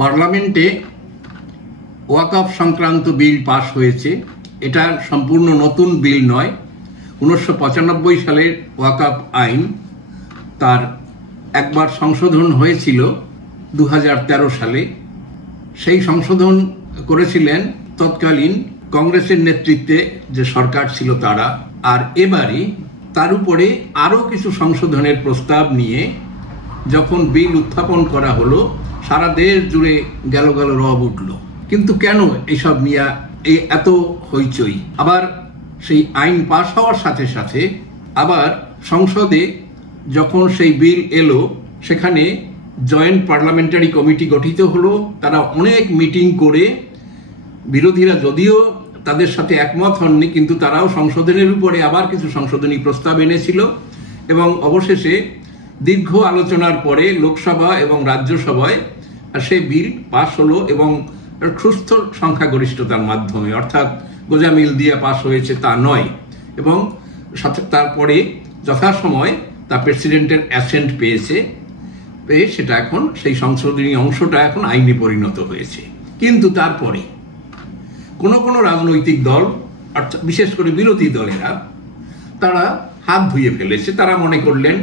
পার্লামেন্টে ওয়াকফ সংক্রান্ত বিল পাশ হয়েছে। এটা সম্পূর্ণ নতুন বিল নয়। 1995 সালের ওয়াকফ আইন, তার একবার সংশোধন হয়েছিল 2013 সালে। সেই সংশোধন করেছিলেন তৎকালীন কংগ্রেসের নেতৃত্বে যে সরকার ছিল তারা। আর এবারে তার উপরে আরও কিছু সংশোধনের প্রস্তাব নিয়ে যখন বিল উত্থাপন করা হলো, সারা দেশ জুড়ে গেল রব উঠল। কিন্তু কেন এইসব নিয়ে এত হইচই? আবার সেই আইন পাশ হওয়ার সাথে সাথে আবার সংসদে যখন সেই বিল এলো, সেখানে জয়েন্ট পার্লামেন্টারি কমিটি গঠিত হলো। তারা অনেক মিটিং করে, বিরোধীরা যদিও তাদের সাথে একমত হননি, কিন্তু তারাও সংশোধনের উপরে আবার কিছু সংশোধনী প্রস্তাব এনেছিল এবং অবশেষে দীর্ঘ আলোচনার পরে লোকসভা এবং রাজ্যসভায় সেই বিল পাশ হলো এবং সুস্থ সংখ্যাগরিষ্ঠতার মাধ্যমে, অর্থাৎ গোজামিল দিয়ে পাশ হয়েছে তা নয়। এবং সাথে তারপরে যথাসময় তা প্রেসিডেন্টের অ্যাসেন্ট পেয়ে সেটা এখন সেই সংশোধনী অংশটা এখন আইনে পরিণত হয়েছে। কিন্তু তারপরে কোনো রাজনৈতিক দল, অর্থাৎ বিশেষ করে বিরোধী দলেরা, তারা হাত ধুয়ে ফেলেছে। তারা মনে করলেন,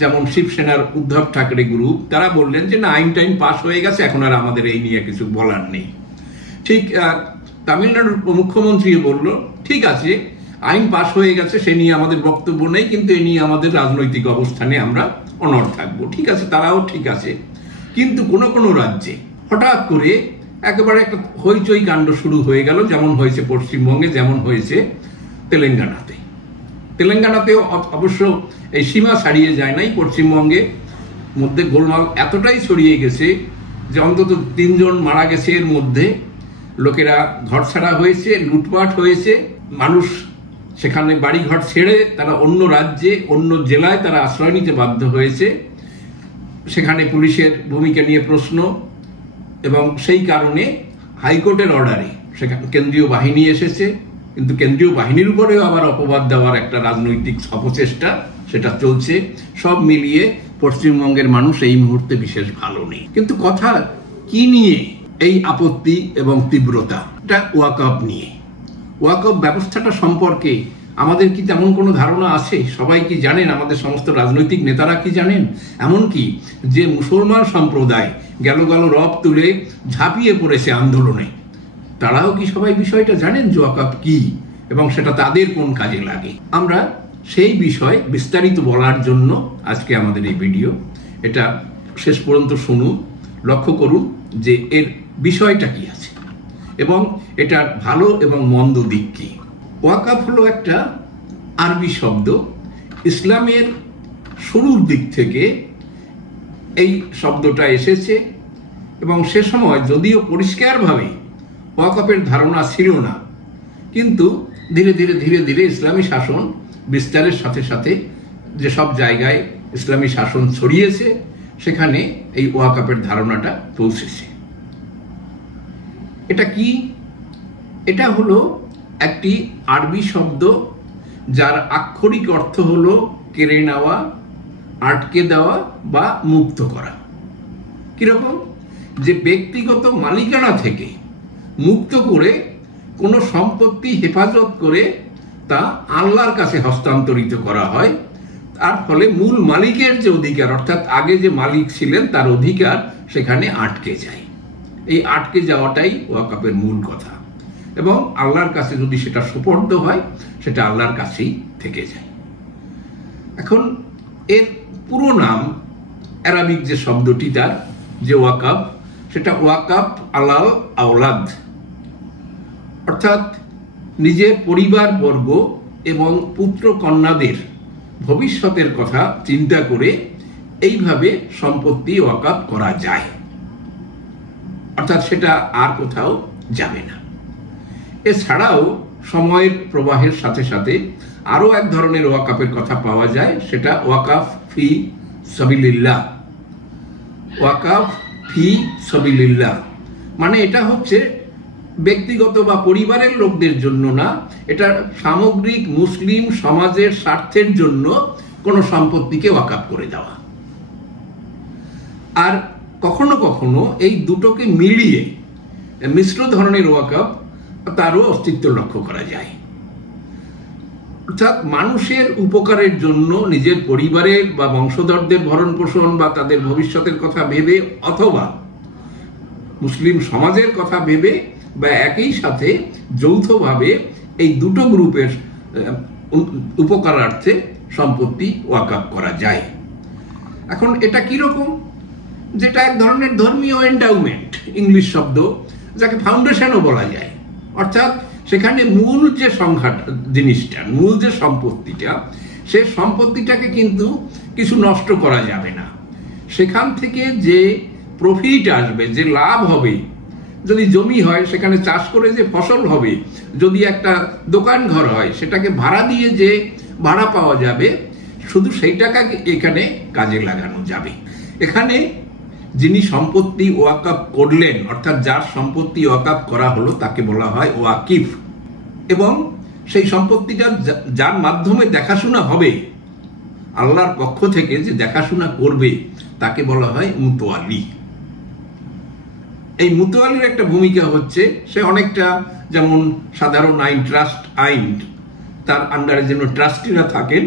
যেমন শিবসেনার উদ্ধব ঠাকরে গ্রুপ, তারা বললেন যে না, আইন টাইন পাশ হয়ে গেছে, এখন আর আমাদের এই নিয়ে কিছু বলার নেই। ঠিক তামিলনাড়ুর মুখ্যমন্ত্রী বলল, ঠিক আছে, আইন পাশ হয়ে গেছে, সে নিয়ে আমাদের বক্তব্য নেই, কিন্তু এ নিয়ে আমাদের রাজনৈতিক অবস্থানে আমরা অনড় থাকবো। ঠিক আছে, তারাও ঠিক আছে। কিন্তু কোনো রাজ্যে হঠাৎ করে একেবারে একটা হইচই কাণ্ড শুরু হয়ে গেল, যেমন হয়েছে পশ্চিমবঙ্গে, যেমন হয়েছে তেলেঙ্গানাতেও অবশ্য এই সীমা ছাড়িয়ে যায় নাই। পশ্চিমবঙ্গে মধ্যে গোলমাল এতটাই ছড়িয়ে গেছে যে অন্তত 3 জন মারা গেছে। এর মধ্যে লোকেরা ঘর ছাড়া হয়েছে, লুটপাট হয়েছে, মানুষ সেখানে বাড়িঘর ছেড়ে তারা অন্য রাজ্যে, অন্য জেলায় তারা আশ্রয় নিতে বাধ্য হয়েছে। সেখানে পুলিশের ভূমিকা নিয়ে প্রশ্ন, এবং সেই কারণে হাইকোর্টের অর্ডারে সেখানে কেন্দ্রীয় বাহিনী এসেছে। কিন্তু কেন্দ্রীয় বাহিনীর উপরেও আবার অপবাদ দেওয়ার একটা রাজনৈতিক অপচেষ্টা সেটা চলছে। সব মিলিয়ে পশ্চিমবঙ্গের মানুষ এই মুহূর্তে বিশেষ ভালো নেই। কিন্তু কথা কি নিয়ে এই আপত্তি এবং তীব্রতা? এটা ওয়াকফ নিয়ে। ওয়াকফ ব্যবস্থাটা সম্পর্কে আমাদের কি তেমন কোনো ধারণা আছে? সবাই কি জানেন? আমাদের সমস্ত রাজনৈতিক নেতারা কি জানেন? এমনকি যে মুসলমান সম্প্রদায় গেল রব তুলে ঝাঁপিয়ে পড়েছে আন্দোলনে, তারাও কি সবাই বিষয়টা জানেন যে ওয়াকফ কি এবং সেটা তাদের কোন কাজে লাগে? আমরা সেই বিষয় বিস্তারিত বলার জন্য আজকে আমাদের এই ভিডিও। এটা শেষ পর্যন্ত শুনুন, লক্ষ্য করুন যে এর বিষয়টা কি আছে এবং এটার ভালো এবং মন্দ দিক কি। ওয়াকফ হলো একটা আরবি শব্দ। ইসলামের শুরুর দিক থেকে এই শব্দটা এসেছে এবং সে সময় যদিও পরিষ্কারভাবে ওয়াকফের ধারণা ছিল না, কিন্তু ধীরে ধীরে ইসলামী শাসন বিস্তারের সাথে সাথে যেসব জায়গায় ইসলামী শাসন ছড়িয়েছে সেখানে এই ওয়াকফের ধারণাটা পৌঁছেছে। এটা কি? এটা হলো একটি আরবি শব্দ যার আক্ষরিক অর্থ হলো কেড়ে নেওয়া, আটকে দেওয়া বা মুক্ত করা। কিরকম? যে ব্যক্তিগত মালিকানা থেকে মুক্ত করে কোনো সম্পত্তি হেফাজত করে তা আল্লাহর কাছে হস্তান্তরিত করা হয়। তার ফলে মূল মালিকের যে অধিকার, অর্থাৎ আগে যে মালিক ছিলেন তার অধিকার সেখানে আটকে যায়। এই আটকে যাওয়াটাই ওয়াকফের মূল কথা। এবং আল্লাহর কাছে যদি সেটা সুপর্দ হয়, সেটা আল্লাহর কাছেই থেকে যায়। এখন এর পুরো নাম, আরবিক যে শব্দটি তার, যে ওয়াকফ, সেটা ওয়াকফ আলাল আওলাদ, অর্থাৎ নিজের পরিবারবর্গ এবং পুত্র কন্যাদের ভবিষ্যতের কথা চিন্তা করে এইভাবে সম্পত্তি ওয়াকফ করা যায়, অর্থাৎ সেটা আর কোথাও যাবে না। এছাড়াও সময়ের প্রবাহের সাথে সাথে আরো এক ধরনের ওয়াকফের কথা পাওয়া যায়, সেটা ওয়াকফ ফি সাবিলিল্লাহ। ওয়াকফ ফি সাবিলিল্লাহ মানে এটা হচ্ছে ব্যক্তিগত বা পরিবারের লোকদের জন্য না, এটা সামগ্রিক মুসলিম সমাজের স্বার্থের জন্য কোনো সম্পত্তিকে ওয়াকফ করে দেওয়া। আর কখনো কখনো এই দুটোকে মিলিয়ে মিশ্র ধরনের ওয়াকফ তারও অস্তিত্ব লক্ষ্য করা যায়। অর্থাৎ মানুষের উপকারের জন্য নিজের পরিবারের বা বংশধরদের ভরণ পোষণ বা তাদের ভবিষ্যতের কথা ভেবে অথবা মুসলিম সমাজের কথা ভেবে বা একই সাথে যৌথভাবে এই দুটো গ্রুপের উপকারার্থে সম্পত্তি ওয়াকফ করা যায়। এখন এটা কিরকম? যেটা এক ধরনের ধর্মীয় এন্ডাউমেন্ট, ইংলিশ শব্দ, যাকে ফাউন্ডেশনও বলা যায়। অর্থাৎ সেখানে মূল যে জিনিসটা, মূল যে সম্পত্তিটা, সে সম্পত্তিটাকে কিন্তু কিছু নষ্ট করা যাবে না। সেখান থেকে যে প্রফিট আসবে, যে লাভ হবে, যদি জমি হয় সেখানে চাষ করে যে ফসল হবে, যদি একটা দোকান ঘর হয় সেটাকে ভাড়া দিয়ে যে ভাড়া পাওয়া যাবে, শুধু সেই টাকাকে এখানে কাজে লাগানো যাবে। এখানে যিনি সম্পত্তি ওয়াকফ করলেন, অর্থাৎ যার সম্পত্তি ওয়াকফ করা হলো, তাকে বলা হয় ওয়াকিফ। এবং সেই সম্পত্তিটা যার মাধ্যমে দেখাশোনা হবে, আল্লাহর পক্ষ থেকে যে দেখাশোনা করবে, তাকে বলা হয় মুতওয়াল্লি। এই মুতওয়াল্লির একটা ভূমিকা হচ্ছে, সে অনেকটা যেমন সাধারণ আইন, ট্রাস্ট আইন, তার আন্ডারে যেন ট্রাস্টিরা থাকেন,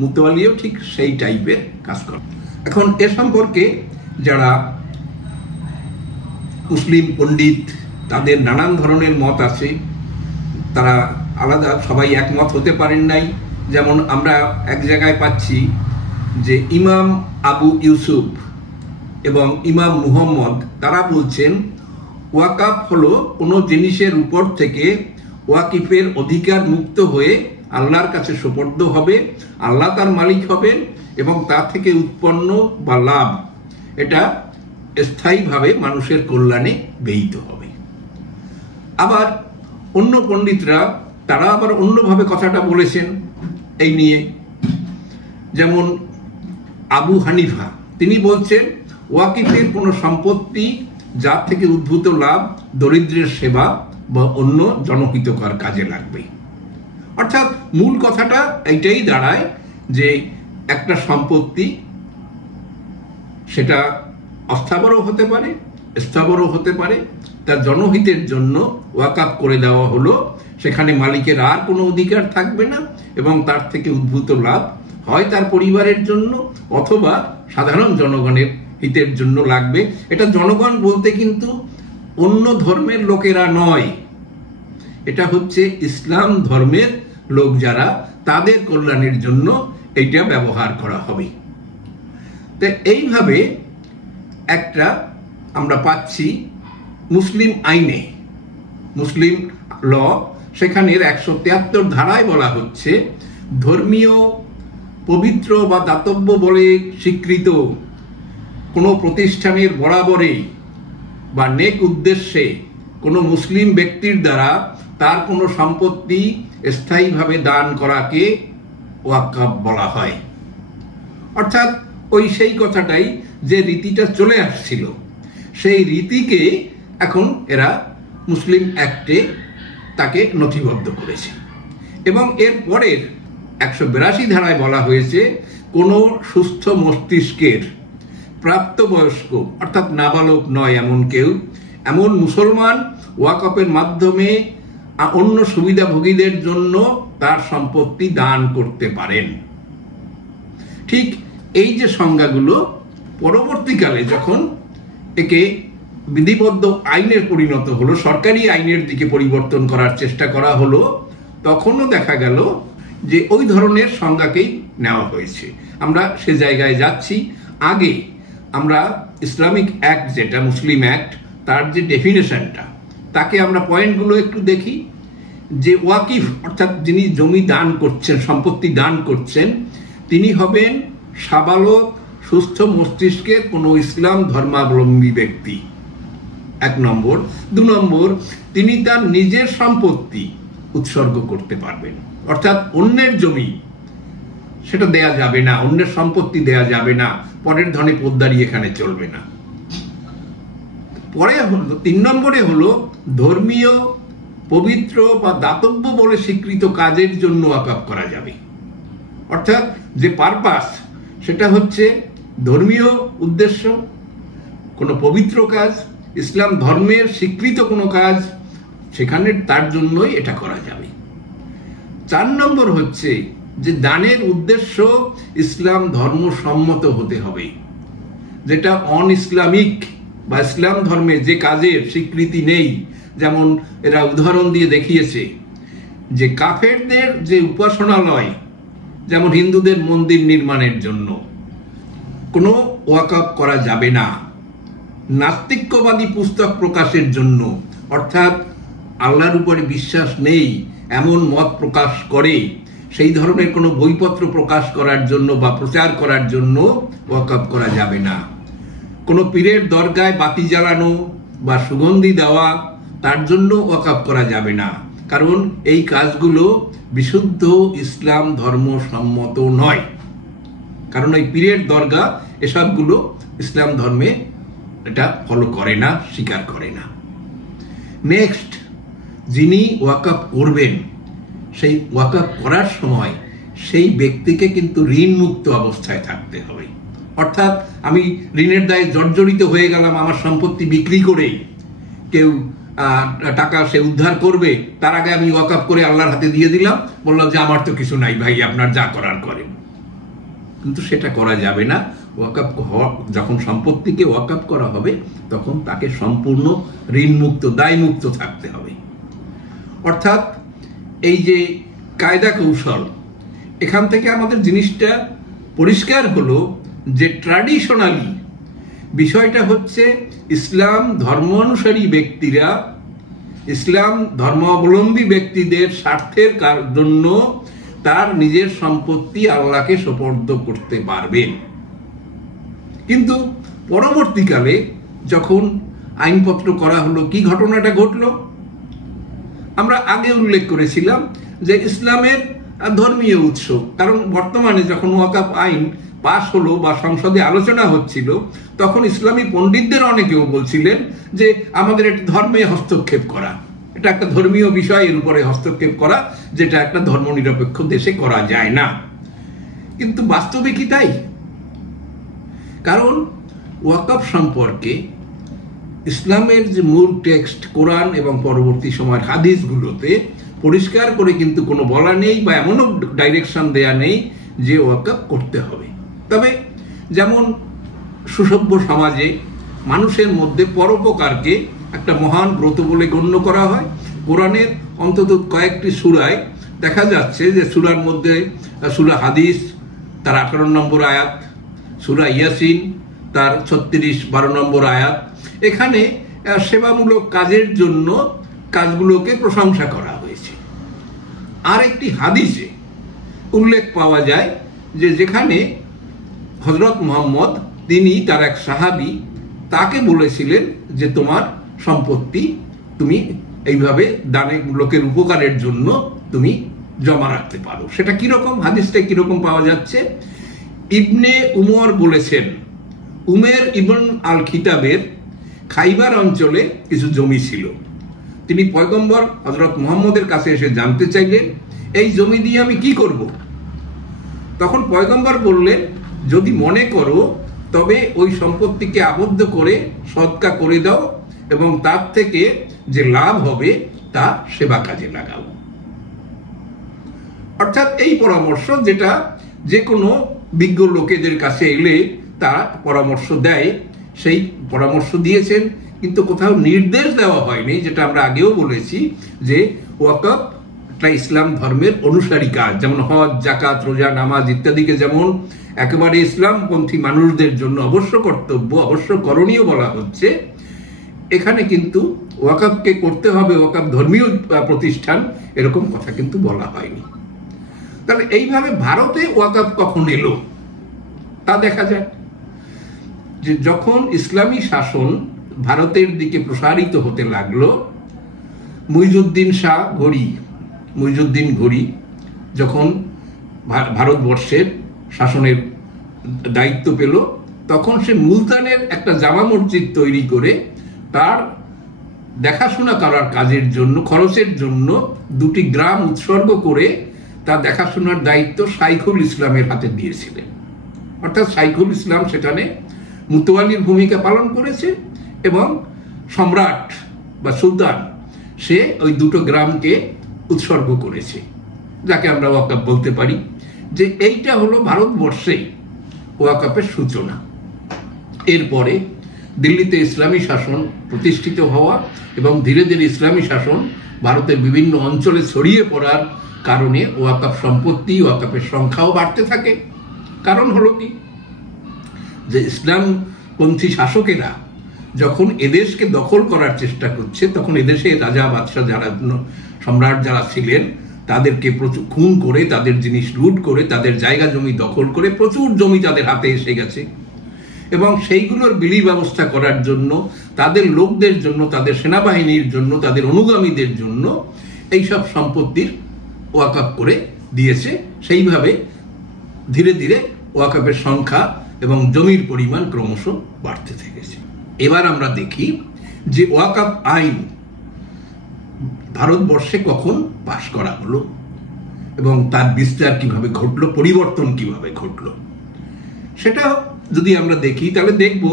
মুতওয়াল্লিও ঠিক সেই টাইপের কাজ করে। এখন এ সম্পর্কে যারা মুসলিম পণ্ডিত, তাদের নানান ধরনের মত আছে, তারা আলাদা, সবাই একমত হতে পারেন নাই। যেমন আমরা এক জায়গায় পাচ্ছি যে ইমাম আবু ইউসুফ এবং ইমাম মুহাম্মদ, তারা বলছেন ওয়াকফ হলো কোনো জিনিসের উপর থেকে ওয়াকিফের অধিকার মুক্ত হয়ে আল্লাহর কাছে সুপর্দ হবে, আল্লাহ তার মালিক হবেন এবং তা থেকে উৎপন্ন বা লাভ এটা স্থায়ীভাবে মানুষের কল্যাণে ব্যয়িত হবে। আবার অন্য পণ্ডিতরা তারা আবার অন্যভাবে কথাটা বলেছেন এই নিয়ে। যেমন আবু হানিফা, তিনি বলছেন ওয়াকিফের কোনো সম্পত্তি যার থেকে উদ্ভূত লাভ দরিদ্রের সেবা বা অন্য জনহিতকর কাজে লাগবে। অর্থাৎ মূল কথাটা এইটাই দাঁড়ায় যে একটা সম্পত্তি সেটা অস্থাবরও হতে পারে, স্থাবরও হতে পারে, তার জনহিতের জন্য ওয়াকফ করে দেওয়া হলো, সেখানে মালিকের আর কোনো অধিকার থাকবে না এবং তার থেকে উদ্ভূত লাভ হয় তার পরিবারের জন্য অথবা সাধারণ জনগণের হিতের জন্য লাগবে। এটা জনগণ বলতে কিন্তু অন্য ধর্মের লোকেরা নয়, এটা হচ্ছে ইসলাম ধর্মের লোক যারা, তাদের কল্যাণের জন্য এটা ব্যবহার করা হবে। তো এইভাবে একটা আমরা পাচ্ছি মুসলিম আইনে, মুসলিম ল, সেখানের 173 ধারায় বলা হচ্ছে ধর্মীয়, পবিত্র বা দাতব্য বলে স্বীকৃত কোনো প্রতিষ্ঠানের বরাবরে বা নেক উদ্দেশ্যে কোনো মুসলিম ব্যক্তির দ্বারা তার কোনো সম্পত্তি স্থায়ীভাবে দান করাকে ওয়াকফ বলা হয়। অর্থাৎ ওই সেই কথাটাই, যে রীতিটা চলে আসছিল, সেই রীতিকে এখন এরা মুসলিম অ্যাক্টে তাকে নথিবদ্ধ করেছে। এবং এর পরের 182 ধারায় বলা হয়েছে কোনো সুস্থ মস্তিষ্কের প্রাপ্তবয়স্ক, অর্থাৎ নাবালক নয় এমন কেউ, এমন মুসলমান ওয়াকফের মাধ্যমে অন্য সুবিধাভোগীদের জন্য তার সম্পত্তি দান করতে পারেন। ঠিক এই যে সংজ্ঞাগুলো পরবর্তীকালে যখন একে বিধিবদ্ধ আইনের পরিণত হলো, সরকারি আইনের দিকে পরিবর্তন করার চেষ্টা করা হলো, তখনও দেখা গেল যে ওই ধরনের সংজ্ঞাকেই নেওয়া হয়েছে। আমরা সে জায়গায় যাচ্ছি। আগে আমরা ইসলামিক অ্যাক্ট, যেটা মুসলিম অ্যাক্ট, তার যে ডেফিনেশনটা, তাকে আমরা পয়েন্টগুলো একটু দেখি। যে ওয়াকিফ, অর্থাৎ যিনি জমি দান করছেন, সম্পত্তি দান করছেন, তিনি হবেন সাবালক, সুস্থ মস্তিষ্কের কোনো ইসলাম ধর্মাবলম্বী ব্যক্তি, 1 নম্বর। 2 নম্বর, তিনি তার নিজের সম্পত্তি উৎসর্গ করতে পারবেন, অর্থাৎ অন্যের জমি সেটা দেয়া যাবে না, অন্যের সম্পত্তি দেয়া যাবে না, পরের ধনে পোদ্দারি এখানে চলবে না। পরে 3 নম্বরে হলো ধর্মীয়, পবিত্র বা দাতব্য বলে স্বীকৃত কাজের জন্য ওয়াকফ করা যাবে। অর্থাৎ যে পারপাস, সেটা হচ্ছে ধর্মীয় উদ্দেশ্য, কোনো পবিত্র কাজ, ইসলাম ধর্মের স্বীকৃত কোনো কাজ, সেখানে তার জন্যই এটা করা যাবে। 4 নম্বর হচ্ছে যে দানের উদ্দেশ্য ইসলাম ধর্মসম্মত হতে হবে। যেটা অন ইসলামিক বা ইসলাম ধর্মে যে কাজের স্বীকৃতি নেই, যেমন এরা উদাহরণ দিয়ে দেখিয়েছে যে কাফেরদের যে উপাসনালয়, যেমন হিন্দুদের মন্দির নির্মাণের জন্য কোনো ওয়াকফ করা যাবে না। নাস্তিক্যবাদী পুস্তক প্রকাশের জন্য, অর্থাৎ আল্লাহর উপরে বিশ্বাস নেই এমন মত প্রকাশ করে সেই ধরনের কোনো বইপত্র প্রকাশ করার জন্য বা প্রচার করার জন্য ওয়াকফ করা যাবে না। কোনো পীরের দরগায় বাতি জ্বালানো বা সুগন্ধি দেওয়া, তার জন্য ওয়াকফ করা যাবে না, কারণ এই কাজগুলো বিশুদ্ধ ইসলাম ধর্মসম্মত নয়। কারণ এই পীরের দরগা এসবগুলো ইসলাম ধর্মে এটা ফলো করে না, স্বীকার করে না। নেক্সট, যিনি ওয়াকফ করবেন সেই ওয়াকফ করার সময় সেই ব্যক্তিকে কিন্তু ঋণ মুক্ত অবস্থায় থাকতে হবে। অর্থাৎ আমি ঋণের দায়ে জর্জরিত হয়ে গেলাম, আমার সম্পত্তি বিক্রি করে কেউ টাকা সে উদ্ধার করবে, তার আগে আমি ওয়াকফ করে আল্লাহর হাতে দিয়ে দিলাম, বললাম যে আমার তো কিছু নাই ভাই, আপনার যা করার করেন। কিন্তু সেটা করা যাবে না। ওয়াকফ যখন সম্পত্তিকে ওয়াকফ করা হবে তখন তাকে সম্পূর্ণ ঋণমুক্ত, দায়মুক্ত থাকতে হবে। অর্থাৎ এই যে কায়দা কৌশল, এখান থেকে আমাদের জিনিসটা পরিষ্কার হলো যে ট্র্যাডিশনালি বিষয়টা হচ্ছে ইসলাম ধর্মানুসারী ব্যক্তিরা, ইসলাম ধর্মাবলম্বী ব্যক্তিদের স্বার্থের জন্য তার নিজের সম্পত্তি আল্লাহকে সুপর্দ করতে পারবেন। কিন্তু পরবর্তীকালে যখন আইনপত্র করা হলো, কি ঘটনাটা ঘটলো? আমরা আগে উল্লেখ করেছিলাম যে ইসলামের ধর্মীয় উৎস, কারণ বর্তমানে যখন ওয়াকফ আইন পাশ হলো বা সংসদে আলোচনা হচ্ছিল, তখন ইসলামী পণ্ডিতদের অনেকেও বলছিলেন যে আমাদের একটি ধর্মে হস্তক্ষেপ করা, এটা একটা ধর্মীয় বিষয়ের উপরে হস্তক্ষেপ করা, যেটা একটা ধর্মনিরপেক্ষ দেশে করা যায় না। কিন্তু বাস্তবে কি তাই? কারণ ওয়াকফ সম্পর্কে ইসলামের যে মূল টেক্সট কোরআন এবং পরবর্তী সময়ের হাদিসগুলোতে পরিষ্কার করে কিন্তু কোনো বলা নেই বা এমনও ডাইরেকশন দেয়া নেই যে ওয়াকফ করতে হবে। তবে যেমন সুসভ্য সমাজে মানুষের মধ্যে পরোপকারকে একটা মহান ব্রত বলে গণ্য করা হয়। কোরআনের অন্তত কয়েকটি সূরায় দেখা যাচ্ছে যে সূরার মধ্যে সূরা হাদিস তার 18 নম্বর আয়াত, সূরা ইয়াসিন তার 36-12 নম্বর আয়াত, এখানে সেবামূলক কাজের জন্য কাজগুলোকে প্রশংসা করা হয়েছে। আর একটি হাদিসে উল্লেখ পাওয়া যায় যে যেখানে হযরত মুহাম্মদ, তিনি তার এক সাহাবী, তাকে বলেছিলেন যে তোমার সম্পত্তি তুমি এইভাবে দানে লোকের উপকারের জন্য তুমি জমা রাখতে পারো। সেটা কিরকম, হাদিসটা কিরকম পাওয়া যাচ্ছে? ইবনে উমর বলেছেন, উমের ইবন আল খিতাবের খাইবার অঞ্চলে কিছু জমি ছিল। তিনি পয়গম্বর হযরত মুহাম্মদের কাছে এসে জানতে চাইলেন এই জমি দিয়ে আমি কি করব। তখন পয়গম্বর বললেন, যদি মনে করো তবে ওই সম্পত্তিকে আবদ্ধ করে সদকা করে দাও এবং তার থেকে যে লাভ হবে তা সেবা কাজে লাগাও। অর্থাৎ এই পরামর্শ যেটা যে কোনো বিজ্ঞ লোকেদের কাছে এলে তারা পরামর্শ দেয়, সেই পরামর্শ দিয়েছেন, কিন্তু কোথাও নির্দেশ দেওয়া হয়নি, যেটা আমরা আগেও বলেছি যে ওয়াকফ একটা ইসলাম ধর্মের অনুসারী কাজ, যেমন হজ, জাকাত, রোজা, নামাজ ইত্যাদিকে যেমন একেবারে ইসলামপন্থী মানুষদের জন্য অবশ্য কর্তব্য, অবশ্য করণীয় বলা হচ্ছে, এখানে কিন্তু ওয়াকফকে করতে হবে, ওয়াকফ ধর্মীয় প্রতিষ্ঠান, এরকম কথা কিন্তু বলা হয়নি। তাহলে এইভাবে ভারতে ওয়াকফ কখন এলো তা দেখা যায় যে যখন ইসলামী শাসন ভারতের দিকে প্রসারিত হতে লাগলো, মুইজুদ্দিন ঘড়ি যখন ভারতবর্ষের শাসনের দায়িত্ব পেল, তখন সে মুলতানের একটা জামা মসজিদ তৈরি করে তার দেখাশোনা করার কাজের জন্য, খরচের জন্য 2টি গ্রাম উৎসর্গ করে তার দেখাশোনার দায়িত্ব শাইখুল ইসলামের হাতে দিয়েছিলেন। অর্থাৎ শাইখুল ইসলাম সেখানে মুতোয়ালির ভূমিকা পালন করেছে এবং সম্রাট বা সুলতান সে ওই দুটো গ্রামকে উৎসর্গ করেছে, যাকে আমরা ওয়াকফ বলতে পারি। যে এইটা হলো ভারতবর্ষে ওয়াকফের সূচনা। এরপরে দিল্লিতে ইসলামী শাসন প্রতিষ্ঠিত হওয়া এবং ধীরে ধীরে ইসলামী শাসন ভারতের বিভিন্ন অঞ্চলে ছড়িয়ে পড়ার কারণে ওয়াকফ সম্পত্তি, ওয়াকফের সংখ্যাও বাড়তে থাকে। কারণ হলো কি, যে ইসলামপন্থী শাসকেরা যখন এদেশকে দখল করার চেষ্টা করছে, তখন এদেশে রাজা বাদশাহ যারা, সম্রাট যারা ছিলেন, তাদেরকে প্রচুর খুন করে, তাদের জিনিস লুট করে, তাদের জায়গা জমি দখল করে প্রচুর জমি তাদের হাতে এসে গেছে এবং সেইগুলোর বিলি ব্যবস্থা করার জন্য, তাদের লোকদের জন্য, তাদের সেনাবাহিনীর জন্য, তাদের অনুগামীদের জন্য এইসব সম্পত্তির ওয়াকফ করে দিয়েছে। সেইভাবে ধীরে ধীরে ওয়াকফের সংখ্যা এবং জমির পরিমাণ ক্রমশ বাড়তে থেকেছে। এবার আমরা দেখি যে ওয়াকফ আইন ভারতবর্ষে কখন পাশ করা হলো এবং তার বিস্তার কিভাবে ঘটলো, পরিবর্তন কিভাবে ঘটলো। সেটা যদি আমরা দেখি তাহলে দেখব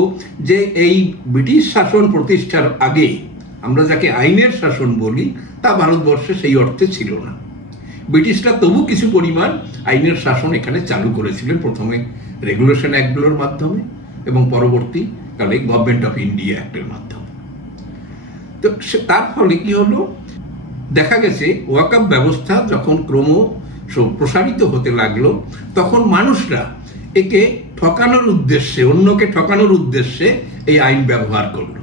যে এই ব্রিটিশ শাসন প্রতিষ্ঠার আগে আমরা যাকে আইনের শাসন বলি, তা ভারতবর্ষে সেই অর্থে ছিল না। ব্রিটিশরা তবু কিছু পরিমাণ আইনের শাসন এখানে চালু করেছিলেন, প্রথমে রেগুলেশন অ্যাক্টগুলোর মাধ্যমে এবং পরবর্তীকালে গভর্নমেন্ট অফ ইন্ডিয়া অ্যাক্টের মাধ্যমে। তো তার ফলে কি হলো, দেখা গেছে ওয়াকফ ব্যবস্থা যখন ক্রমশ প্রসারিত হতে লাগলো, তখন মানুষরা একে ঠকানোর উদ্দেশ্যে, অন্যকে ঠকানোর উদ্দেশ্যে এই আইন ব্যবহার করলো।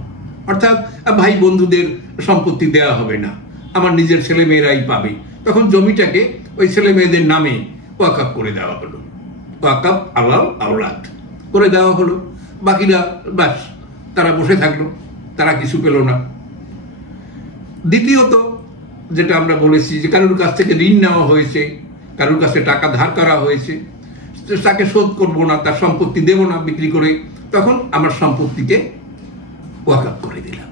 অর্থাৎ ভাই বন্ধুদের সম্পত্তি দেওয়া হবে না, আমার নিজের ছেলে মেয়েরাই পাবে। তখন জমিটাকে ওই ছেলে মেয়েদের নামে ওয়াকফ করে দেওয়া হলো, ওয়াকফ আলাল আওলাদ করে দেওয়া হলো। বাকিরা বাস তারা বসে থাকলো, তারা কিছু পেল না। দ্বিতীয়ত যেটা আমরা বলেছি, যে কারোর কাছ থেকে ঋণ নেওয়া হয়েছে, কারোর কাছে টাকা ধার করা হয়েছে, তাকে শোধ করবো না, তার সম্পত্তি দেবো না বিক্রি করে, তখন আমার সম্পত্তিকে ওয়াকফ করে দিলাম।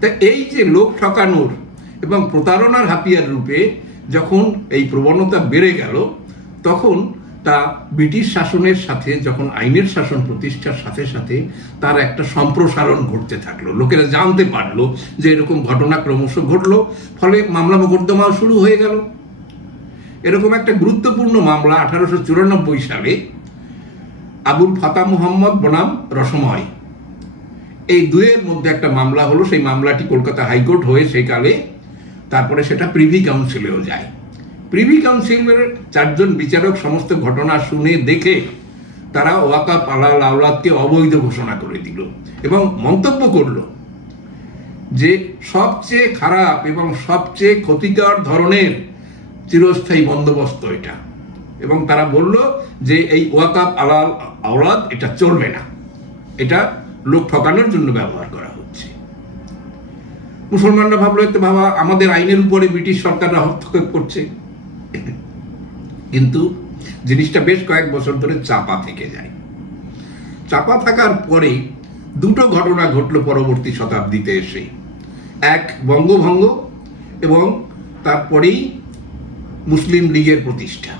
তা এই যে লোক ঠকানোর এবং প্রতারণার হাতিয়ার রূপে যখন এই প্রবণতা বেড়ে গেল, তখন তা ব্রিটিশ শাসনের সাথে, যখন আইনের শাসন প্রতিষ্ঠার সাথে সাথে তার একটা সম্প্রসারণ ঘটতে থাকলো। লোকেরা জানতে পারলো যে এরকম ঘটনা ক্রমশ ঘটলো, ফলে মামলা মোকদ্দমাও শুরু হয়ে গেল। এরকম একটা গুরুত্বপূর্ণ মামলা 1894 সালে আবুল ফাতা মুহাম্মদ বনাম রসময়, এই দুয়ের মধ্যে একটা মামলা হলো। সেই মামলাটি কলকাতা হাইকোর্ট হয়ে সেই কালে তারপরে সেটা প্রিভি কাউন্সিলেও যায়। প্রিভি কাউন্সিলের 4 জন বিচারক সমস্ত ঘটনা শুনে দেখে তারা ওয়াকফ আলাল আওলাদকে অবৈধ ঘোষণা করে দিল এবং মন্তব্য করল যে সবচেয়ে খারাপ এবং সবচেয়ে ক্ষতিকর ধরনের চিরস্থায়ী বন্দোবস্ত এটা, এবং তারা বলল যে এই ওয়াকফ আলাল আওলাদ এটা চলবে না, এটা লোক ঠকানোর জন্য ব্যবহার করা হচ্ছে। মুসলমানরা ভাবলো, একটু ভাবা আমাদের আইনের উপরে ব্রিটিশ সরকাররা হস্তক্ষেপ করছে, কিন্তু জিনিসটা বেশ কয়েক বছর ধরে চাপা থেকে যায়। চাপা থাকার পরে দুটো ঘটনা ঘটলো পরবর্তী শতাব্দীতে এসে, এক বঙ্গভঙ্গ এবং তারপরেই মুসলিম লীগের প্রতিষ্ঠা।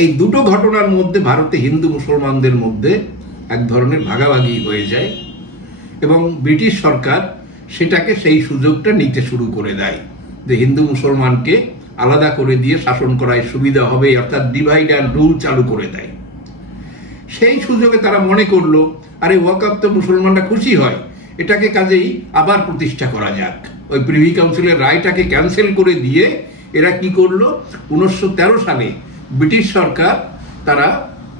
এই দুটো ঘটনার মধ্যে ভারতে হিন্দু মুসলমানদের মধ্যে এক ধরনের ভাগাভাগি হয়ে যায় এবং ব্রিটিশ সরকার সেটাকে, সেই সুযোগটা নিতে শুরু করে দেয় যে হিন্দু মুসলমানকে আলাদা করে দিয়ে শাসন করায় সুবিধা হবে, অর্থাৎ ডিভাইড অ্যান্ড রুল চালু করে দেয়। সেই সুযোগে তারা মনে করলো, আরে ওয়াকফ তো মুসলমানরা খুশি হয়, এটাকে কাজেই আবার প্রতিষ্ঠা করা যাক। ওই প্রিভি কাউন্সিলের রায়টাকে ক্যান্সেল করে দিয়ে এরা কি করলো, 1913 সালে ব্রিটিশ সরকার তারা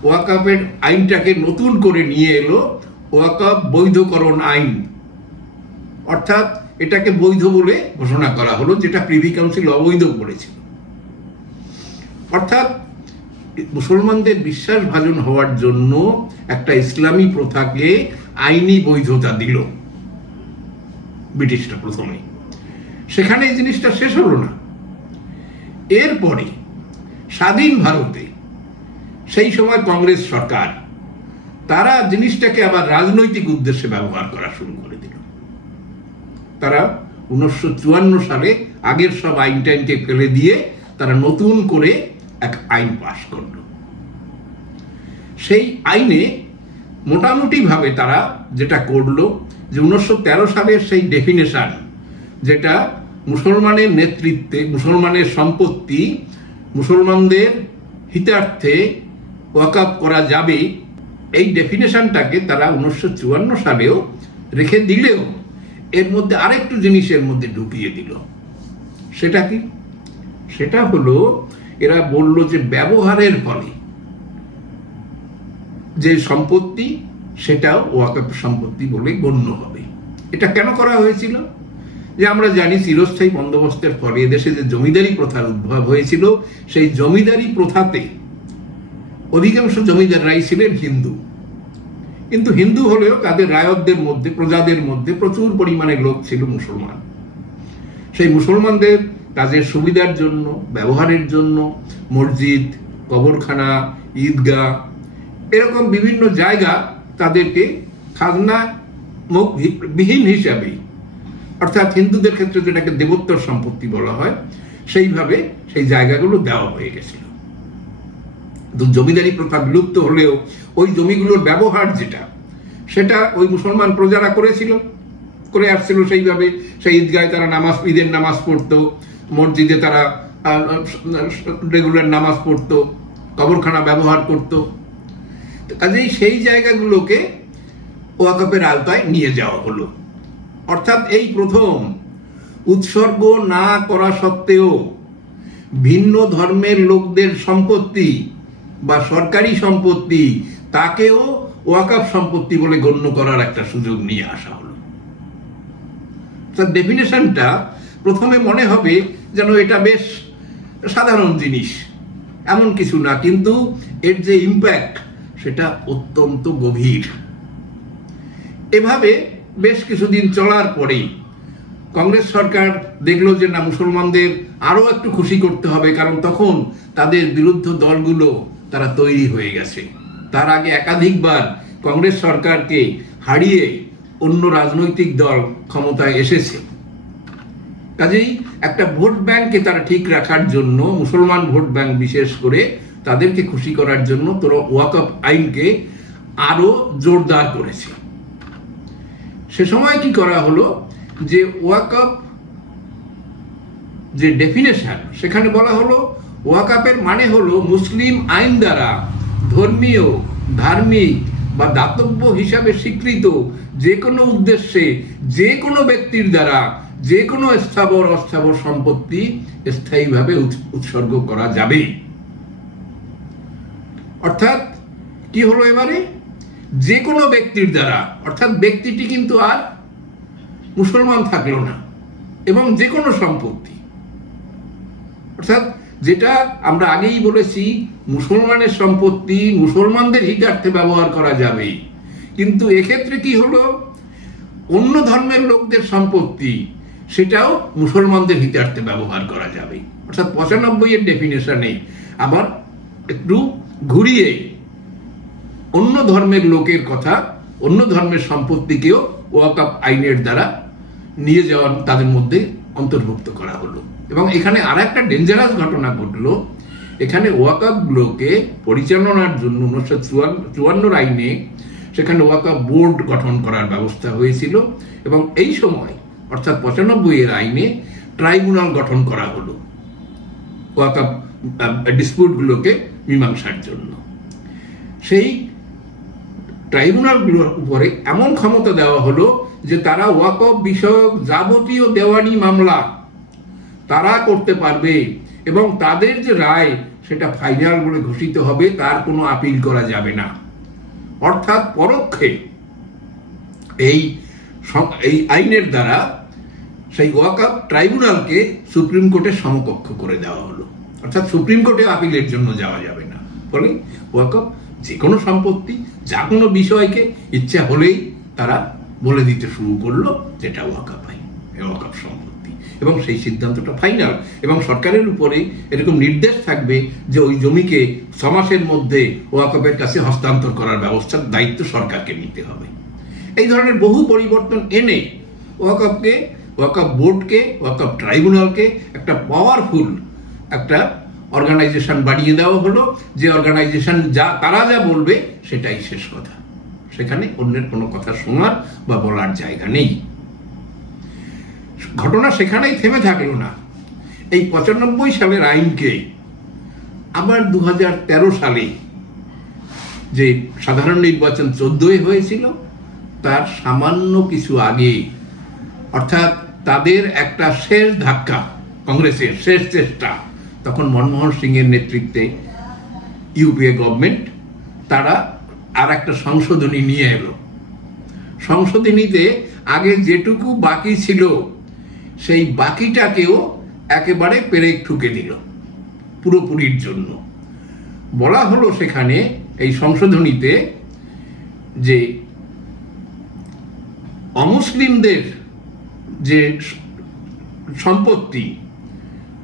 ওয়াকফের আইনটাকে নতুন করে নিয়ে এলো, ওয়াকফ বৈধকরণ আইন। অর্থাৎ এটাকে বৈধ বলে ঘোষণা করা হলো, যেটা প্রিভি কাউন্সিল অবৈধ করেছিল। অর্থাৎ মুসলমানদের বিশ্বাসভাজন হওয়ার জন্য একটা ইসলামী প্রথাকে আইনি বৈধতা দিল ব্রিটিশরা প্রথমে। সেখানে এই জিনিসটা শেষ হলো না। এরপরে স্বাধীন ভারতে সেই সময় কংগ্রেস সরকার তারা জিনিসটাকে আবার রাজনৈতিক উদ্দেশ্যে ব্যবহার করা শুরু করে দিল। তারা 1954 সালে আগের সব আইন টাইনকে ফেলে দিয়ে তারা নতুন করে এক আইন পাশ করল। সেই আইনে মোটামুটি ভাবে তারা যেটা করলো যে 1913 সালের সেই ডেফিনেশন, যেটা মুসলমানের নেতৃত্বে মুসলমানের সম্পত্তি মুসলমানদের হিতার্থে ওয়াকফ করা যাবে, এই ডেফিনেশনটাকে তারা 1954 সালেও রেখে দিলেও এর মধ্যে আরেকটু জিনিসের মধ্যে ঢুকিয়ে দিল। সেটা কি? সেটা হলো এরা বলল যে ব্যবহারের ফলে যে সম্পত্তি সেটাও ওয়াকফ সম্পত্তি বলে গণ্য হবে। এটা কেন করা হয়েছিল? যে আমরা জানি চিরস্থায়ী বন্দোবস্তের ফলে এদেশে যে জমিদারি প্রথার উদ্ভব হয়েছিল, সেই জমিদারি প্রথাতে অধিকাংশ জমিদাররাই ছিলেন হিন্দু, কিন্তু হিন্দু হলেও তাদের রায়তদের মধ্যে, প্রজাদের মধ্যে প্রচুর পরিমাণে লোক ছিল মুসলমান। সেই মুসলমানদের কাজের সুবিধার জন্য, ব্যবহারের জন্য মসজিদ, কবরখানা, ঈদগাহ এরকম বিভিন্ন জায়গা তাদেরকে খাজনা বিহীন হিসাবে, অর্থাৎ হিন্দুদের ক্ষেত্রে যেটাকে দেবোত্তর সম্পত্তি বলা হয়, সেইভাবে সেই জায়গাগুলো দেওয়া হয়ে গেছিল। জমিদারি প্রথা বিলুপ্ত হলেও ওই জমিগুলোর ব্যবহার যেটা, সেটা ওই মুসলমান প্রজারা করে আসছিল সেইভাবে। সেই ঈদগাহে তারা ঈদের নামাজ পড়তো, মসজিদে তারা রেগুলার নামাজ পড়তো, কবরখানা ব্যবহার করত। কাজেই সেই জায়গাগুলোকে ওয়াকফের আওতায় নিয়ে যাওয়া হলো। অর্থাৎ এই প্রথম উৎসর্গ না করা সত্ত্বেও ভিন্ন ধর্মের লোকদের সম্পত্তি বা সরকারি সম্পত্তি তাকেও ওয়াকফ সম্পত্তি বলে গণ্য করার একটা সুযোগ নিয়ে আসা হলো। ডেফিনেশনটা প্রথমে মনে হবে যেন এটা বেশ সাধারণ জিনিস, এমন কিছু না, কিন্তু এর যে ইম্প্যাক্ট সেটা অত্যন্ত গভীর। এভাবে বেশ কিছুদিন চলার পরেই কংগ্রেস সরকার দেখলো যে না, মুসলমানদের আরো একটু খুশি করতে হবে, কারণ তখন তাদের বিরুদ্ধ দলগুলো তারা তৈরি হয়ে গেছে। তার আগে একাধিকবার কংগ্রেস সরকারকে হারিয়ে অন্য রাজনৈতিক দল ক্ষমতায় এসেছে। কাজেই একটা ভোট ব্যাংককে তারা ঠিক রাখার জন্য, মুসলমান ভোট ব্যাংক বিশেষ করে, তাদেরকে খুশি করার জন্য তোরা ওয়াকফ আইনকে আরো জোরদার করেছে। সে সময় কি করা হলো যে ওয়াকফ যে ডেফিনেশন, সেখানে বলা হলো ওয়াকফের মানে হলো মুসলিম আইন দ্বারা ধর্মীয়, ধার্মিক বা দাতব্য হিসাবে স্বীকৃত যে কোনো উদ্দেশ্যে যে কোনো ব্যক্তির দ্বারা যে কোনো স্থাবর অস্থাবর সম্পত্তি স্থায়ীভাবে উৎসর্গ করা যাবে। অর্থাৎ কি হলো এবারে? যে কোনো ব্যক্তির দ্বারা, অর্থাৎ ব্যক্তিটি কিন্তু আর মুসলমান থাকলো না, এবং যে কোনো সম্পত্তি, অর্থাৎ যেটা আমরা আগেই বলেছি মুসলমানের সম্পত্তি মুসলমানদের হিতার্থে ব্যবহার করা যাবে, কিন্তু এক্ষেত্রে কি হলো, অন্য ধর্মের লোকদের সম্পত্তি সেটাও মুসলমানদের হিতার্থে ব্যবহার করা যাবে। অর্থাৎ 95 ডেফিনেশনে আবার একটু ঘুরিয়ে অন্য ধর্মের লোকের কথা, অন্য ধর্মের সম্পত্তিকেও ওয়াকফ আইনের দ্বারা নিয়ে যাওয়া, তাদের মধ্যে অন্তর্ভুক্ত করা হলো। এবং এখানে আর একটা ডেঞ্জারাস ঘটনা ঘটলো। এখানে ওয়াকফগুলোকে পরিচালনার জন্য 1954 আইনে সেখানে ওয়াকফ বোর্ড গঠন করার ব্যবস্থা হয়েছিল, এবং এই সময় অর্থাৎ 95 আইনে ট্রাইব্যুনাল গঠন করা হলো ওয়াকফ ডিসপিউটগুলোকে মীমাংসার জন্য। সেই ট্রাইব্যুনালগুলোর উপরে এমন ক্ষমতা দেওয়া হলো যে তারা ওয়াকফ বিষয়ক যাবতীয় দেওয়ানি মামলা তারা করতে পারবে, এবং তাদের যে রায় সেটা ফাইনাল বলে ঘোষিত হবে, তার কোনো আপিল করা যাবে না। অর্থাৎ পরোক্ষে এই আইনের দ্বারা সেই ওয়াকফ ট্রাইব্যুনালকে সুপ্রিম কোর্টের সমকক্ষ করে দেওয়া হলো। অর্থাৎ সুপ্রিম কোর্টে আপিলের জন্য যাওয়া যাবে না। ফলে ওয়াকফ যে কোনো সম্পত্তি, যা কোনো বিষয়কে ইচ্ছা হলেই তারা বলে দিতে শুরু করলো যেটা ওয়াকফ আইন, ওয়াকফ সম্পত্তি, এবং সেই সিদ্ধান্তটা ফাইনাল। এবং সরকারের উপরে এরকম নির্দেশ থাকবে যে ওই জমিকে 6 মাসের মধ্যে ওয়াকফের কাছে হস্তান্তর করার ব্যবস্থার দায়িত্ব সরকারকে নিতে হবে। এই ধরনের বহু পরিবর্তন এনে ওয়াকফকে, ওয়াকফ বোর্ডকে, ওয়াকফ ট্রাইব্যুনালকে একটা পাওয়ারফুল একটা অর্গানাইজেশন বানিয়ে দেওয়া হলো, যে অর্গানাইজেশন তারা যা বলবে সেটাই শেষ কথা। সেখানে অন্যের কোনো কথা শোনার বা বলার জায়গা নেই। ঘটনা সেখানেই থেমে থাকলো না। এই 95 সালের আইনকে আবার 2013 সালে যে সাধারণ নির্বাচন 14 হয়েছিল, তার সামান্য কিছু আগে, অর্থাৎ তাদের একটা শেষ ধাক্কা, কংগ্রেসের শেষ চেষ্টা, তখন মনমোহন সিং এর নেতৃত্বে ইউপিএ গভর্নমেন্ট, তারা আর একটা সংশোধনী নিয়ে এলো। সংশোধনীতে আগে যেটুকু বাকি ছিল সেই বাকিটাকেও একেবারে পেরেক ঠুকে দিল পুরোপুরির জন্য। বলা হলো সেখানে এই সংশোধনীতে যে অমুসলিমদের যে সম্পত্তি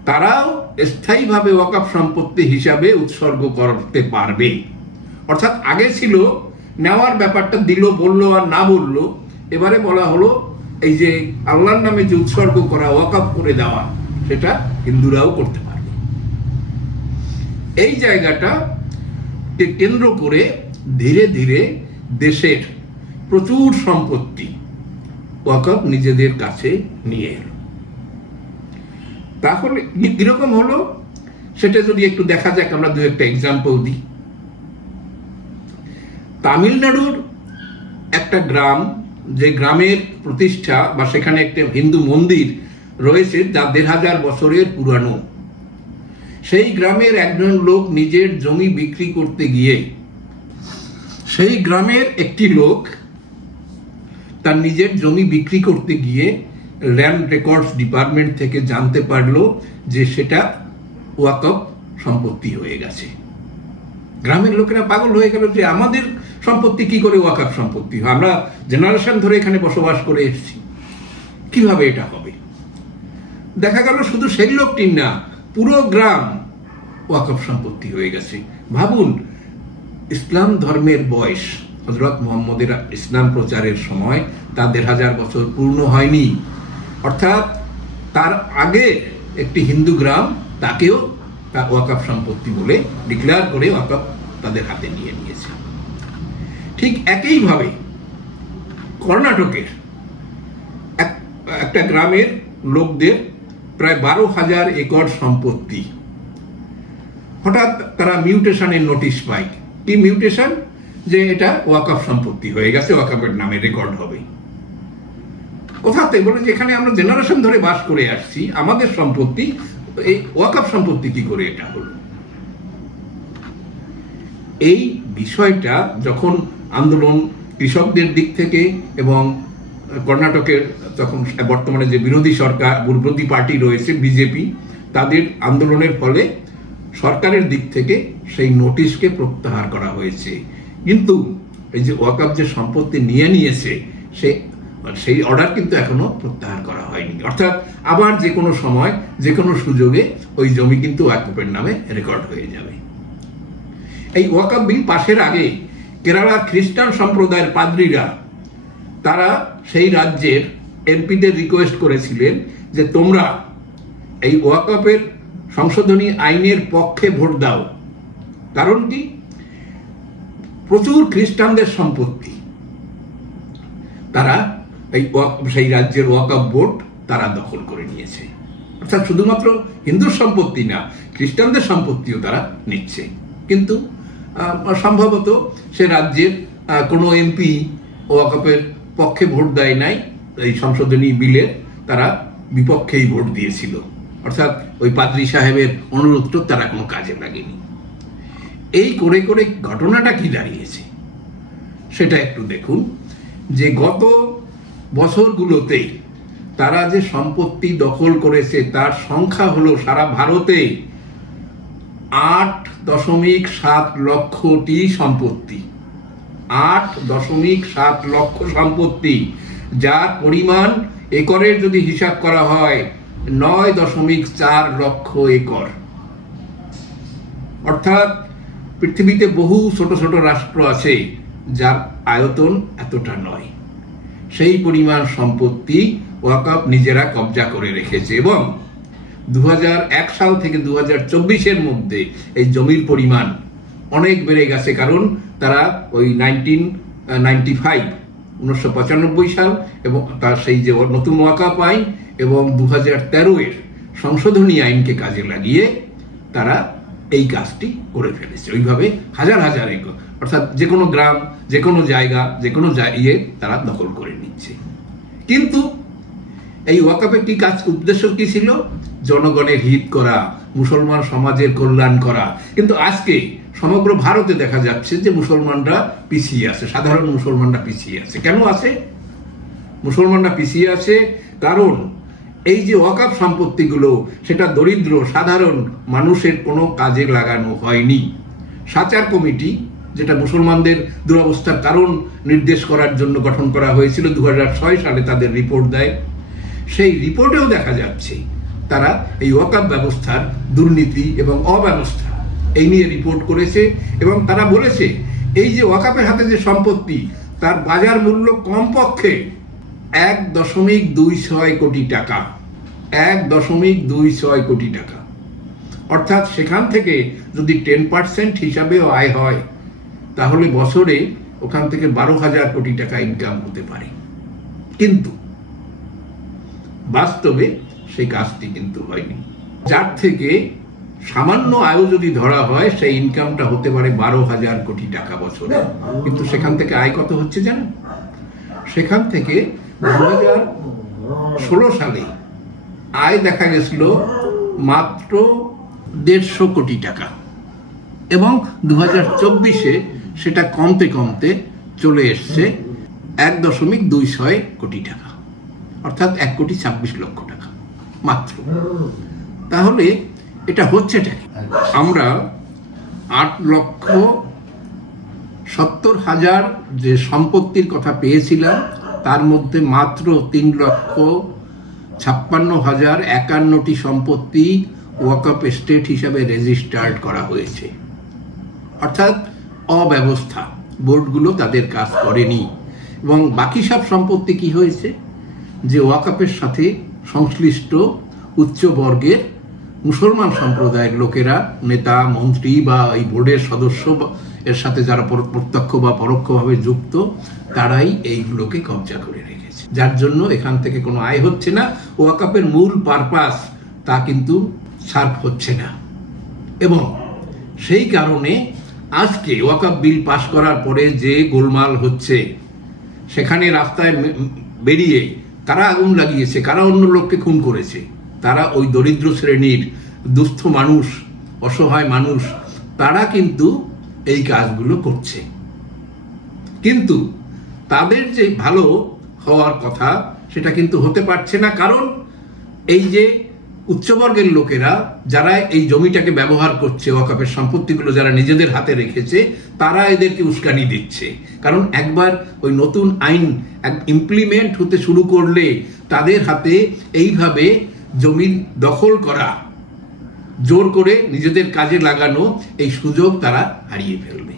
তারাও স্থায়ীভাবে ওয়াকফ সম্পত্তি হিসাবে উৎসর্গ করতে পারবে। অর্থাৎ আগে ছিল নেওয়ার ব্যাপারটা দিল, বললো আর না বললো, এবারে বলা হলো এই যে আল্লাহর নামে যে উৎসর্গ করা, ওয়াকফ করে দেওয়া, সেটা হিন্দুরাও করতে পারবে। এই জায়গাটাকে কেন্দ্র করে ধীরে ধীরে দেশের প্রচুর সম্পত্তি ওয়াকফ নিজেদের কাছে নিয়ে এলো। তাহলে কিরকম হলো সেটা যদি একটু দেখা যাক, আমরা দু একটা এক্সাম্পল দিই। তামিলনাড়ুর একটা গ্রাম, যে গ্রামের প্রতিষ্ঠা বা সেখানে একটা হিন্দু মন্দির রয়েছে যা 1500 বছরের পুরানো। সেই গ্রামের একজন লোক নিজের জমি বিক্রি করতে গিয়ে, সেই গ্রামের একটি লোক তার নিজের জমি বিক্রি করতে গিয়ে ল্যান্ড রেকর্ডস ডিপার্টমেন্ট থেকে জানতে পারলো যে সেটা ওয়াকফ সম্পত্তি হয়ে গেছে। গ্রামের লোকেরা পাগল হয়ে গেল যে আমাদের সম্পত্তি কি করে ওয়াকফ সম্পত্তি হয়, আমরা জেনারেশন ধরে এখানে বসবাস করে এসেছি, কিভাবে এটা হবে? দেখা গেল শুধু সেই লোকটির না, পুরো গ্রাম ওয়াকফ সম্পত্তি হয়ে গেছে। ভাবুন, ইসলাম ধর্মের বয়স, হযরত মুহাম্মদের ইসলাম প্রচারের সময় তা 1500 বছর পূর্ণ হয়নি। অর্থাৎ তার আগে একটি হিন্দু গ্রাম, তাকেও ওয়াকফ সম্পত্তি বলে ডিক্লেয়ার করে ওয়াকফ তাদের হাতে নিয়ে নিয়েছে। ঠিক একইভাবে কর্ণাটকের একটা গ্রামের লোকদের প্রায় 12,000 একর সম্পত্তি, হঠাৎ তারা মিউটেশনের নোটিশ পায়। কি মিউটেশন? যে এটা ওয়াকফ সম্পত্তি হয়ে গেছে, ওয়াকফের নামে রেকর্ড হবে। কোথাতে? বলে যে এখানে আমরা জেনারেশন ধরে বাস করে আসছি, আমাদের সম্পত্তি, এই ওয়াকফ সম্পত্তি কি করে এটা হলো? এই বিষয়টা যখন আন্দোলন কৃষকদের দিক থেকে এবং কর্ণাটকের তখন বর্তমানে যে বিরোধী সরকার, বিরোধী পার্টি রয়েছে বিজেপি, তাদের আন্দোলনের ফলে সরকারের দিক থেকে সেই নোটিশকে প্রত্যাহার করা হয়েছে। কিন্তু এই যে ওয়াকফ যে সম্পত্তি নিয়ে নিয়েছে সেই অর্ডার কিন্তু এখনো প্রত্যাহার করা হয়নি। অর্থাৎ আবার যে কোনো সময়, যে কোনো সুযোগে ওই জমি কিন্তু ওয়াকফের নামে রেকর্ড হয়ে যাবে। এই ওয়াকফ বিল পাশের আগে কেরালার খ্রিস্টান সম্প্রদায়ের পাদ্রীরা, তারা সেই রাজ্যের এমপিদের রিকোয়েস্ট করেছিলেন যে তোমরা এই ওয়াকফের সংশোধনী আইনের পক্ষে ভোট দাও। কারণ কি? প্রচুর খ্রিস্টানদের সম্পত্তি তারা সেই রাজ্যের ওয়াকফ বোর্ড তারা দখল করে নিয়েছে। অর্থাৎ শুধুমাত্র হিন্দুর সম্পত্তি না, খ্রিস্টানদের সম্পত্তিও তারা নিচ্ছে। কিন্তু সম্ভবত সে রাজ্যের কোনো এমপি ওয়াকফের পক্ষে ভোট দেয় নাই, এই সংশোধনী বিলের তারা বিপক্ষেই ভোট দিয়েছিল। অর্থাৎ ওই পাদ্রী সাহেবের অনুরোধটা তারা কোনো কাজে লাগেনি। এই করে করে ঘটনাটা কি দাঁড়িয়েছে সেটা একটু দেখুন। যে গত বছরগুলোতে তারা যে সম্পত্তি দখল করেছে তার সংখ্যা হলো সারা ভারতে 8.7 লক্ষটি সম্পত্তি। 8.7 লক্ষ সম্পত্তি, যার পরিমাণ একরের যদি হিসাব করা হয় 9.4 লক্ষ একর। অর্থাৎ পৃথিবীতে বহু ছোট ছোট রাষ্ট্র আছে যার আয়তন এতটা নয়, সেই পরিমাণ সম্পত্তি ওয়াকফ নিজেরা কবজা করে রেখেছে। এবং 2001 সাল থেকে 2024-এর মধ্যে এই জমির পরিমাণ অনেক বেড়ে গেছে, কারণ তারা ওই 1995 সাল এবং তার সেই যে নতুন ওয়াকফ আইন এবং 2013 সংশোধনী আইনকে কাজে লাগিয়ে তারা এই কাজটি করে ফেলেছে। ওইভাবে হাজার হাজার একর, অর্থাৎ যে কোনো গ্রাম, যে কোনো জায়গা, যে কোনো তারা দখল করে নিচ্ছে। কিন্তু এই ওয়াকফের কি কাজ, উদ্দেশ্য কি ছিল? জনগণের হিত করা, মুসলমান সমাজের কল্যাণ করা। কিন্তু আজকে সমগ্র ভারতে দেখা যাচ্ছে যে মুসলমানরা পিছিয়ে আছে, সাধারণ মুসলমানরা পিছিয়ে আছে। কেন আছে মুসলমানরা পিছিয়ে আছে? কারণ এই যে ওয়াকফ সম্পত্তিগুলো, সেটা দরিদ্র সাধারণ মানুষের কোনো কাজে লাগানো হয়নি। সাচার কমিটি, যেটা মুসলমানদের দুরবস্থার কারণ নির্দেশ করার জন্য গঠন করা হয়েছিল, 2006 সালে তাদের রিপোর্ট দেয়। সেই রিপোর্টেও দেখা যাচ্ছে তারা এই ওয়াকফ ব্যবস্থার দুর্নীতি এবং অব্যবস্থা এই নিয়ে রিপোর্ট করেছে এবং তারা বলেছে এই যে ওয়াকফের হাতে যে সম্পত্তি, তার বাজার মূল্য কমপক্ষে 1.26 কোটি টাকা, 1.26 কোটি টাকা। অর্থাৎ সেখান থেকে যদি 10% হিসাবেও আয় হয়, তাহলে বছরে ওখান থেকে 12,000 কোটি টাকা ইনকাম হতে পারে। কিন্তু বাস্তবে সেই কাজটি কিন্তু হয়নি। যার থেকে সামান্য আয়ও যদি ধরা হয়, সেই ইনকামটা হতে পারে 12,000 কোটি টাকা বছরে। কিন্তু সেখান থেকে আয় কত হচ্ছে জানেন? সেখান থেকে 2016 সালে আয় দেখা গেছিল মাত্র 150 কোটি টাকা এবং 2024-এ সেটা কমতে কমতে চলে এসছে 1.26 কোটি টাকা, অর্থাৎ 1,26,00,000 টাকা মাত্র। তাহলে এটা হচ্ছেটা কি? আমরা 8,70,000 যে সম্পত্তির কথা পেয়েছিলাম, তার মধ্যে মাত্র 3,56,051টি সম্পত্তি ওয়াকফ এস্টেট হিসাবে রেজিস্টার্ড করা হয়েছে। অর্থাৎ অব্যবস্থা, বোর্ডগুলো তাদের কাজ করেনি। এবং বাকি সব সম্পত্তি কি হয়েছে? যে ওয়াকফের সাথে সংশ্লিষ্ট উচ্চ বর্গের মুসলমান সম্প্রদায়ের লোকেরা, নেতা, মন্ত্রী বা এই বোর্ডের সদস্য, এর সাথে যারা প্রত্যক্ষ বা পরোক্ষভাবে যুক্ত, তারাই এইগুলোকে কবজা করে রেখেছে। যার জন্য এখান থেকে কোনো আয় হচ্ছে না। ওয়াকফের মূল পারপাস তা কিন্তু সার্ভ হচ্ছে না। এবং সেই কারণে আজকে ওয়াকফ বিল পাশ করার পরে যে গোলমাল হচ্ছে, সেখানে রাস্তায় বেরিয়ে কারা আগুন লাগিয়েছে, কারা অন্য লোককে খুন করেছে, তারা ওই দরিদ্র শ্রেণীর দুস্থ মানুষ, অসহায় মানুষ, তারা কিন্তু এই কাজগুলো করছে। কিন্তু তাদের যে ভালো হওয়ার কথা, সেটা কিন্তু হতে পারছে না। কারণ এই যে উচ্চবর্গের লোকেরা যারা এই জমিটাকে ব্যবহার করছে, ওয়াকফের সম্পত্তিগুলো যারা নিজেদের হাতে রেখেছে, তারা এদেরকে উস্কানি দিচ্ছে। কারণ একবার ওই নতুন আইন ইমপ্লিমেন্ট হতে শুরু করলে তাদের হাতে এইভাবে জমি দখল করা, জোর করে নিজেদের কাজে লাগানো, এই সুযোগ তারা হারিয়ে ফেলবে।